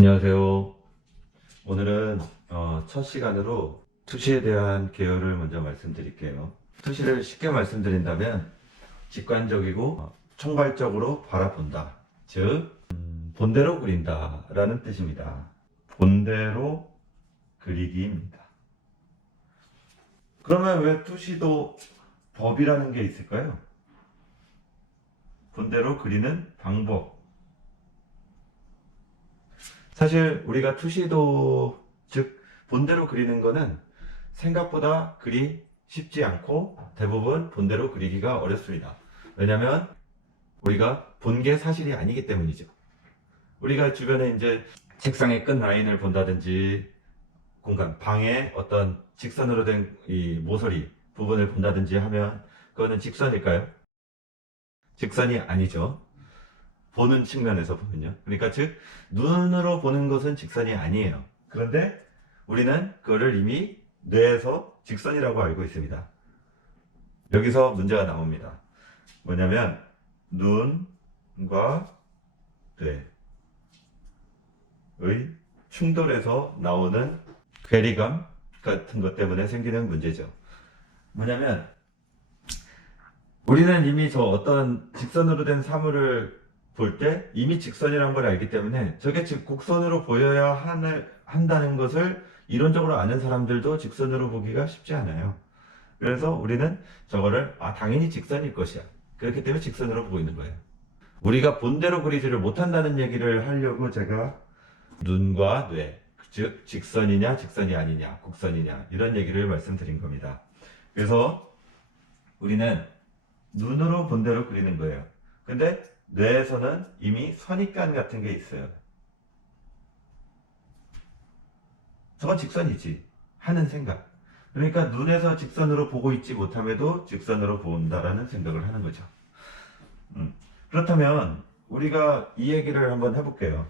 안녕하세요. 오늘은 첫 시간으로 투시에 대한 개요를 먼저 말씀드릴게요. 투시를 쉽게 말씀드린다면 직관적이고 총괄적으로 바라본다. 즉 본대로 그린다 라는 뜻입니다. 본대로 그리기입니다. 그러면 왜 투시도 법이라는 게 있을까요? 본대로 그리는 방법. 사실 우리가 투시도 즉 본대로 그리는 거는 생각보다 그리 쉽지 않고 대부분 본대로 그리기가 어렵습니다. 왜냐면 우리가 본 게 사실이 아니기 때문이죠. 우리가 주변에 이제 책상의 끝 라인을 본다든지 공간, 방에 어떤 직선으로 된 이 모서리 부분을 본다든지 하면 그거는 직선일까요? 직선이 아니죠. 보는 측면에서 보면요. 그러니까 즉 눈으로 보는 것은 직선이 아니에요. 그런데 우리는 그거를 이미 뇌에서 직선이라고 알고 있습니다. 여기서 문제가 나옵니다. 뭐냐면 눈과 뇌의 충돌에서 나오는 괴리감 같은 것 때문에 생기는 문제죠. 뭐냐면 우리는 이미 저 어떤 직선으로 된 사물을 볼 때 이미 직선이라는 걸 알기 때문에 저게 즉 곡선으로 보여야 한다는 것을 이론적으로 아는 사람들도 직선으로 보기가 쉽지 않아요. 그래서 우리는 저거를 당연히 직선일 것이야. 그렇기 때문에 직선으로 보고 있는 거예요. 우리가 본대로 그리지를 못한다는 얘기를 하려고 제가 눈과 뇌, 즉 직선이냐 직선이 아니냐 곡선이냐 이런 얘기를 말씀드린 겁니다. 그래서 우리는 눈으로 본대로 그리는 거예요. 근데 뇌에서는 이미 선입관 같은 게 있어요. 저건 직선이지 하는 생각. 그러니까 눈에서 직선으로 보고 있지 못함에도 직선으로 본다라는 생각을 하는 거죠. 그렇다면 우리가 이 얘기를 한번 해볼게요.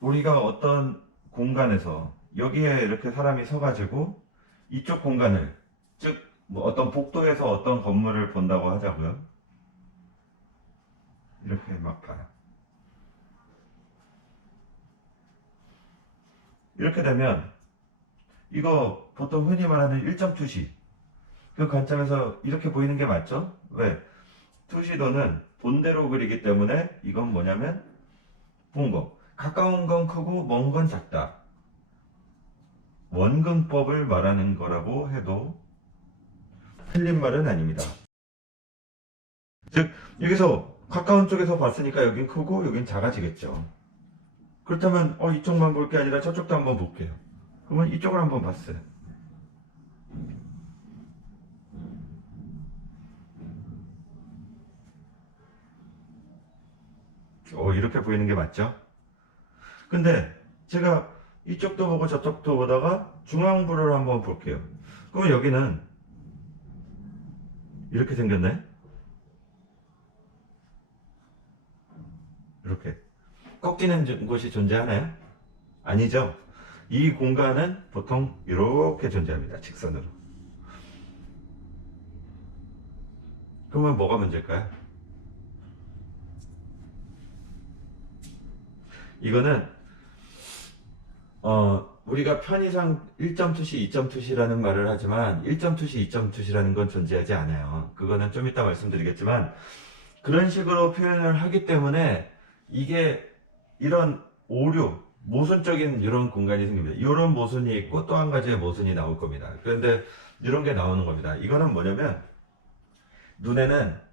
우리가 어떤 공간에서 여기에 이렇게 사람이 서가지고 이쪽 공간을 즉 뭐 어떤 복도에서 어떤 건물을 본다고 하자고요. 이렇게 막 봐요. 이렇게 되면 이거 보통 흔히 말하는 1점 투시 그 관점에서 이렇게 보이는 게 맞죠? 왜? 투시도는 본대로 그리기 때문에 이건 뭐냐면 본 거. 가까운 건 크고 먼 건 작다. 원근법을 말하는 거라고 해도 틀린 말은 아닙니다. 즉 여기서 가까운 쪽에서 봤으니까 여긴 크고 여긴 작아지겠죠. 그렇다면 이쪽만 볼 게 아니라 저쪽도 한번 볼게요. 그러면 이쪽을 한번 봤어요. 이렇게 보이는 게 맞죠? 근데 제가 이쪽도 보고 저쪽도 보다가 중앙부를 한번 볼게요. 그럼 여기는 이렇게 생겼네? 이렇게. 꺾이는 곳이 존재하나요? 아니죠. 이 공간은 보통 이렇게 존재합니다. 직선으로. 그러면 뭐가 문제일까요? 이거는 우리가 편의상 1점 투시, 2점 투시라는 말을 하지만 1점 투시, 2점 투시라는 건 존재하지 않아요. 그거는 좀 이따 말씀드리겠지만 그런 식으로 표현을 하기 때문에 이게 이런 오류, 모순적인 이런 공간이 생깁니다. 이런 모순이 있고 또 한 가지의 모순이 나올 겁니다. 그런데 이런 게 나오는 겁니다. 이거는 뭐냐면 눈에는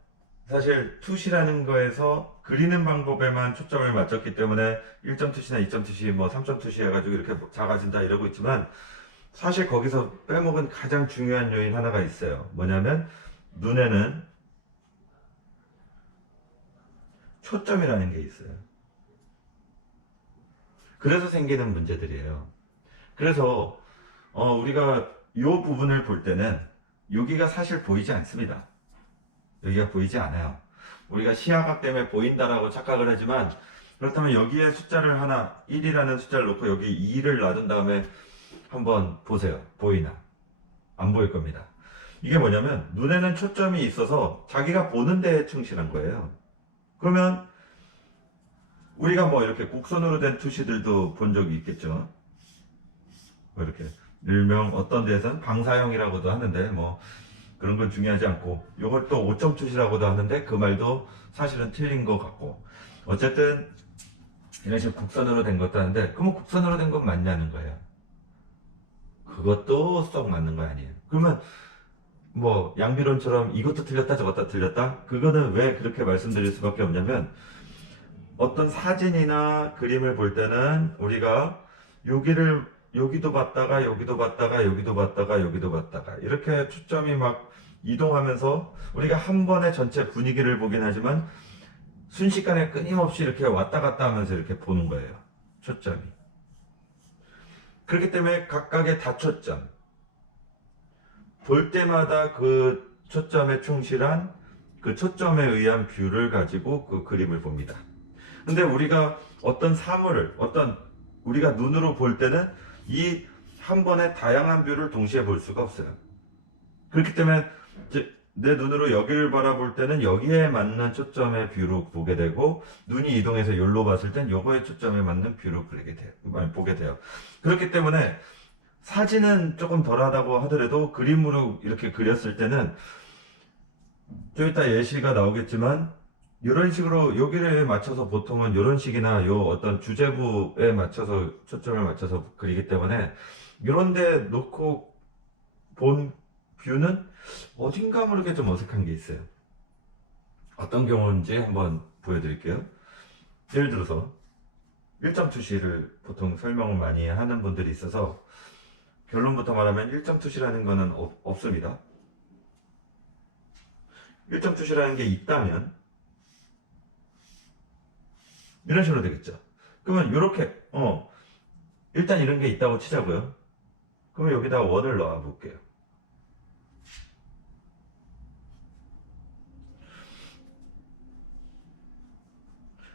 사실 투시라는 거에서 그리는 방법에만 초점을 맞췄기 때문에 1점 투시나 2점 투시, 뭐 3점 투시 해가지고 이렇게 작아진다 이러고 있지만 사실 거기서 빼먹은 가장 중요한 요인 하나가 있어요. 뭐냐면 눈에는 초점이라는 게 있어요. 그래서 생기는 문제들이에요. 그래서 우리가 이 부분을 볼 때는 여기가 사실 보이지 않습니다. 여기가 보이지 않아요. 우리가 시야각 때문에 보인다라고 착각을 하지만 그렇다면 여기에 숫자를 하나 1이라는 숫자를 놓고 여기 2를 놔둔 다음에 한번 보세요. 보이나? 안 보일 겁니다. 이게 뭐냐면 눈에는 초점이 있어서 자기가 보는 데에 충실한 거예요. 그러면 우리가 뭐 이렇게 곡선으로 된 투시들도 본 적이 있겠죠. 뭐 이렇게 일명 어떤 데에서는 방사형이라고도 하는데 뭐 그런 건 중요하지 않고, 이걸 또 5점 투시라고도 하는데 그 말도 사실은 틀린 것 같고, 어쨌든 이런 식으로 국선으로 된 것도 하는데, 그러면 국선으로 된 건 맞냐는 거예요. 그것도 썩 맞는 거 아니에요. 그러면 뭐 양비론처럼 이것도 틀렸다 저것도 틀렸다, 그거는 왜 그렇게 말씀드릴 수밖에 없냐면, 어떤 사진이나 그림을 볼 때는 우리가 여기도 봤다가 여기도 봤다가 여기도 봤다가 여기도 봤다가 이렇게 초점이 막 이동하면서 우리가 한 번에 전체 분위기를 보긴 하지만 순식간에 끊임없이 이렇게 왔다 갔다 하면서 이렇게 보는 거예요, 초점이. 그렇기 때문에 각각의 다초점, 볼 때마다 그 초점에 충실한 그 초점에 의한 뷰를 가지고 그 그림을 봅니다. 근데 우리가 어떤 사물을, 우리가 눈으로 볼 때는 이 한 번에 다양한 뷰를 동시에 볼 수가 없어요. 그렇기 때문에 내 눈으로 여기를 바라볼 때는 여기에 맞는 초점의 뷰로 보게 되고, 눈이 이동해서 여기로 봤을 땐 요거에 초점에 맞는 뷰로 보게 돼요. 그렇기 때문에 사진은 조금 덜하다고 하더라도 그림으로 이렇게 그렸을 때는, 좀 이따 예시가 나오겠지만, 이런 식으로 여기를 맞춰서 보통은 이런 식이나 요 어떤 주제부에 맞춰서 초점을 맞춰서 그리기 때문에, 이런 데 놓고 본 뷰는 어딘가 모르게 좀 어색한 게 있어요. 어떤 경우인지 한번 보여드릴게요. 예를 들어서 1점 투시를 보통 설명을 많이 하는 분들이 있어서, 결론부터 말하면 1점 투시라는 거는 없습니다. 1점 투시라는 게 있다면 이런 식으로 되겠죠. 그러면 이렇게 일단 이런 게 있다고 치자고요. 그러면 여기다 원을 넣어 볼게요.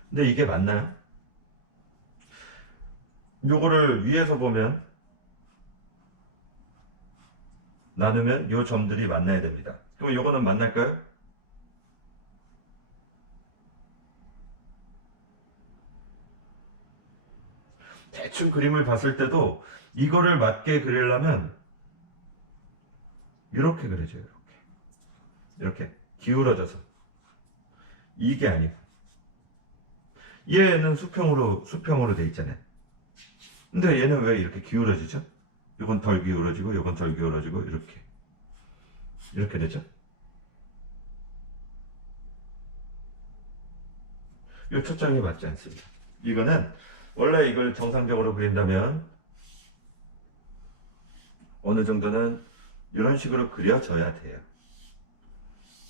근데 이게 맞나요? 요거를 위에서 보면, 나누면 요 점들이 만나야 됩니다. 그럼 요거는 만날까요? 대충 그림을 봤을 때도 이거를 맞게 그리려면 이렇게 그려져요. 이렇게 기울어져서. 이게 아니고, 얘는 수평으로 돼 있잖아요. 근데 얘는 왜 이렇게 기울어지죠? 이건 덜 기울어지고 이건 덜 기울어지고 이렇게 되죠? 이 초점이 맞지 않습니다. 이거는 원래 이걸 정상적으로 그린다면 어느 정도는 이런 식으로 그려져야 돼요.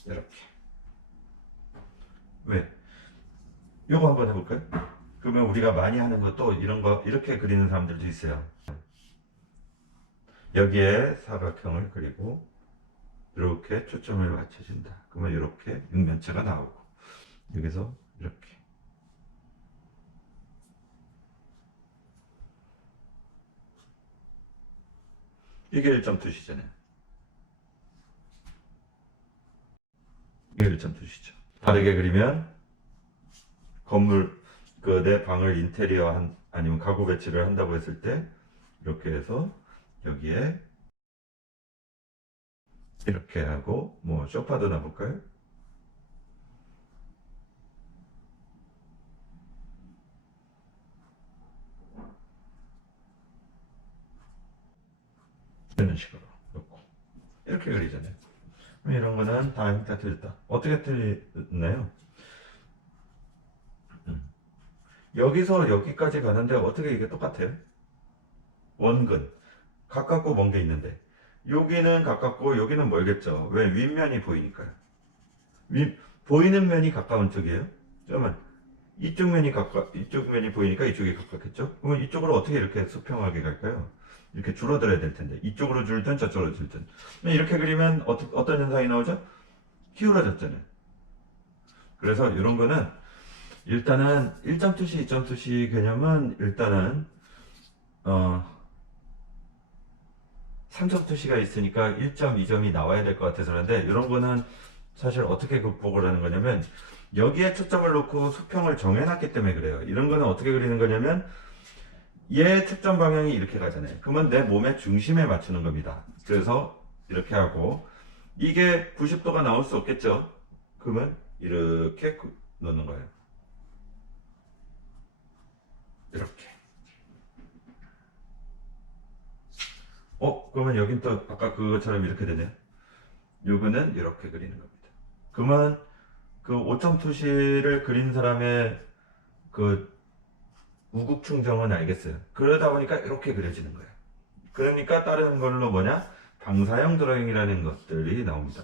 이렇게. 왜? 요거 한번 해볼까요? 그러면 우리가 많이 하는 것도 이런 거 이렇게 그리는 사람들도 있어요. 여기에 사각형을 그리고 이렇게 초점을 맞춰준다. 그러면 이렇게 육면체가 나오고, 여기서 이렇게. 이게 1점 투시잖아요. 이게 1점 투시죠. 다르게 그리면 건물, 내 방을 인테리어 아니면 가구 배치를 한다고 했을 때 이렇게 해서 여기에 이렇게 하고, 뭐 소파도 놔볼까요? 이런 식으로 놓고 이렇게 그리잖아요. 이런 거는 다 틀렸다. 어떻게 틀리나요? 여기서 여기까지 가는데 어떻게 이게 똑같아요? 원근 가깝고 먼 게 있는데, 여기는 가깝고 여기는 멀겠죠. 왜? 윗면이 보이니까요. 보이는 면이 가까운 쪽이에요. 그러면 이쪽 면이 보이니까 이쪽이 가깝겠죠. 그러면 이쪽으로 어떻게 이렇게 수평하게 갈까요? 이렇게 줄어들어야 될 텐데, 이쪽으로 줄든 저쪽으로 줄든. 이렇게 그리면 어떤 현상이 나오죠? 기울어졌잖아요. 그래서 이런 거는 일단은 1점 투시, 2점 투시 개념은 일단은 3점 투시가 있으니까 1점, 2점이 나와야 될 것 같아서 그런데, 이런 거는 사실 어떻게 극복을 하는 거냐면, 여기에 초점을 놓고 수평을 정해놨기 때문에 그래요. 이런 거는 어떻게 그리는 거냐면 얘 초점 방향이 이렇게 가잖아요. 그러면 내 몸의 중심에 맞추는 겁니다. 그래서 이렇게 하고 이게 90도가 나올 수 없겠죠. 그러면 이렇게 놓는 거예요. 이렇게. 그러면 여긴 또 아까 그것처럼 이렇게 되네요. 요거는 이렇게 그리는 겁니다. 그러면 그 5점 투시를 그린 사람의 그 우국충정은 알겠어요. 그러다 보니까 이렇게 그려지는 거예요. 그러니까 다른 걸로 뭐냐? 방사형 드로잉이라는 것들이 나옵니다.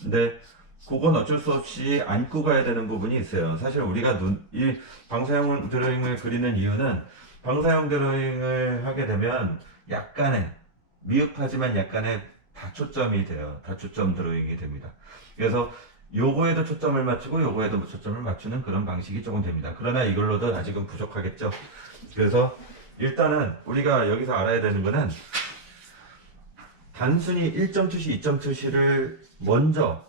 근데 그건 어쩔 수 없이 안고 가야 되는 부분이 있어요. 사실 우리가 이 방사형 드로잉을 그리는 이유는 방사형 드로잉을 하게 되면 약간의 미흡하지만 약간의 다초점이 돼요. 다초점 드로잉이 됩니다. 그래서 요거에도 초점을 맞추고 요거에도 초점을 맞추는 그런 방식이 조금 됩니다. 그러나 이걸로도 아직은 부족하겠죠. 그래서 일단은 우리가 여기서 알아야 되는 거는 단순히 1점 투시, 2점 투시를 먼저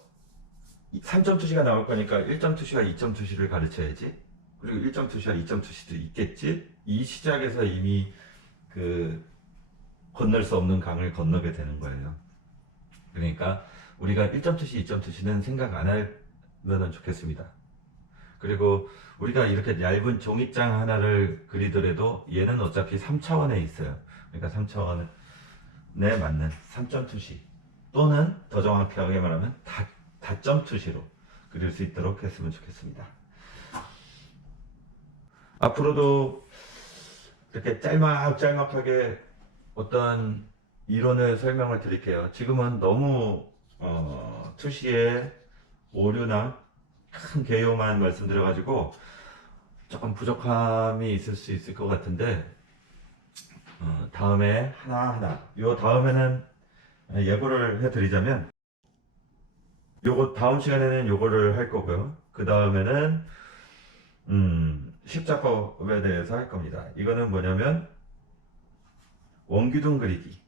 3점 투시가 나올 거니까 1점 투시와 2점 투시를 가르쳐야지. 그리고 1점 투시와 2점 투시도 있겠지. 이 시작에서 이미 그 건널 수 없는 강을 건너게 되는 거예요. 그러니까 우리가 1점 투시, 2점 투시는 생각 안 하면 좋겠습니다. 그리고 우리가 이렇게 얇은 종이장 하나를 그리더라도 얘는 어차피 3차원에 있어요. 그러니까 3차원에 맞는 3점 투시 또는 더 정확하게 말하면 다점 투시로 그릴 수 있도록 했으면 좋겠습니다. 앞으로도 이렇게 짤막짤막하게 어떤 이론을 설명을 드릴게요. 지금은 너무 투시의 오류나 큰 개요만 말씀드려가지고 조금 부족함이 있을 수 있을 것 같은데 다음에 하나하나 요 다음에는 예고를 해드리자면 요거 다음 시간에는 요거를 할 거고요. 그 다음에는 십자법에 대해서 할 겁니다. 이거는 뭐냐면 원기둥 그리기.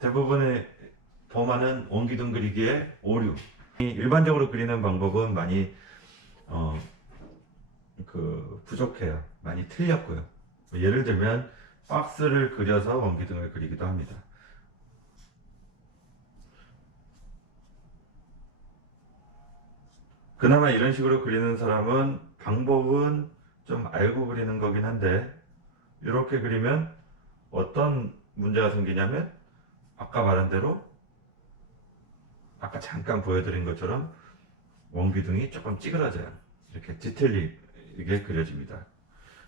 대부분의 범하는 원기둥 그리기의 오류. 일반적으로 그리는 방법은 많이 부족해요. 많이 틀렸고요. 예를 들면 박스를 그려서 원기둥을 그리기도 합니다. 그나마 이런 식으로 그리는 사람은 방법은 좀 알고 그리는 거긴 한데 이렇게 그리면 어떤 문제가 생기냐면 아까 말한 대로 아까 잠깐 보여드린 것처럼 원기둥이 조금 찌그러져요. 이렇게 디테일리게 그려집니다.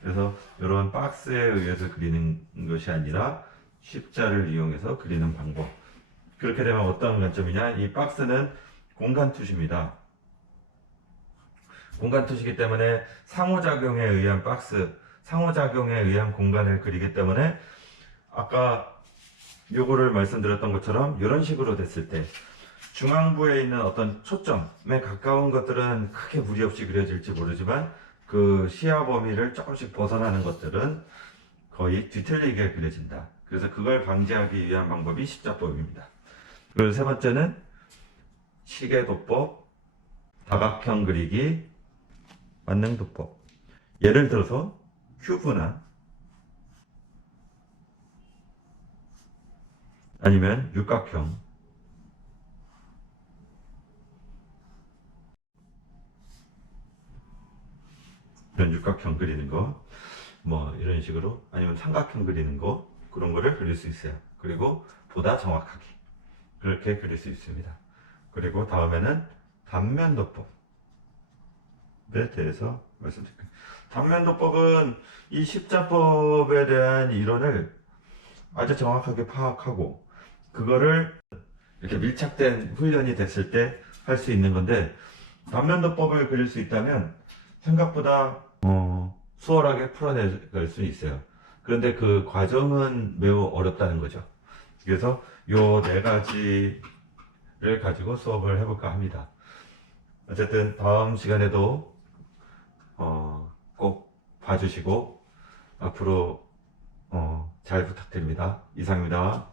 그래서 이런 박스에 의해서 그리는 것이 아니라 십자를 이용해서 그리는 방법. 그렇게 되면 어떤 관점이냐? 이 박스는 공간 투시입니다. 공간 투시기 때문에 상호작용에 의한 박스, 상호작용에 의한 공간을 그리기 때문에 아까 요거를 말씀드렸던 것처럼 이런 식으로 됐을 때 중앙부에 있는 어떤 초점에 가까운 것들은 크게 무리 없이 그려질지 모르지만 그 시야 범위를 조금씩 벗어나는 것들은 거의 뒤틀리게 그려진다. 그래서 그걸 방지하기 위한 방법이 십자법입니다. 그리고 세 번째는 시계도법, 다각형 그리기, 만능도법. 예를 들어서 큐브나 아니면 육각형, 이런 육각형 그리는 거, 뭐 이런 식으로, 아니면 삼각형 그리는 거, 그런 거를 그릴 수 있어요. 그리고 보다 정확하게 그렇게 그릴 수 있습니다. 그리고 다음에는 단면도법에 대해서 말씀드릴게요. 단면도법은 이 십자법에 대한 이론을 아주 정확하게 파악하고 그거를 이렇게 밀착된 훈련이 됐을 때 할 수 있는 건데, 단면도법을 그릴 수 있다면 생각보다 수월하게 풀어낼 수 있어요. 그런데 그 과정은 매우 어렵다는 거죠. 그래서 요 네 가지를 가지고 수업을 해볼까 합니다. 어쨌든 다음 시간에도 꼭 봐주시고 앞으로 잘 부탁드립니다. 이상입니다.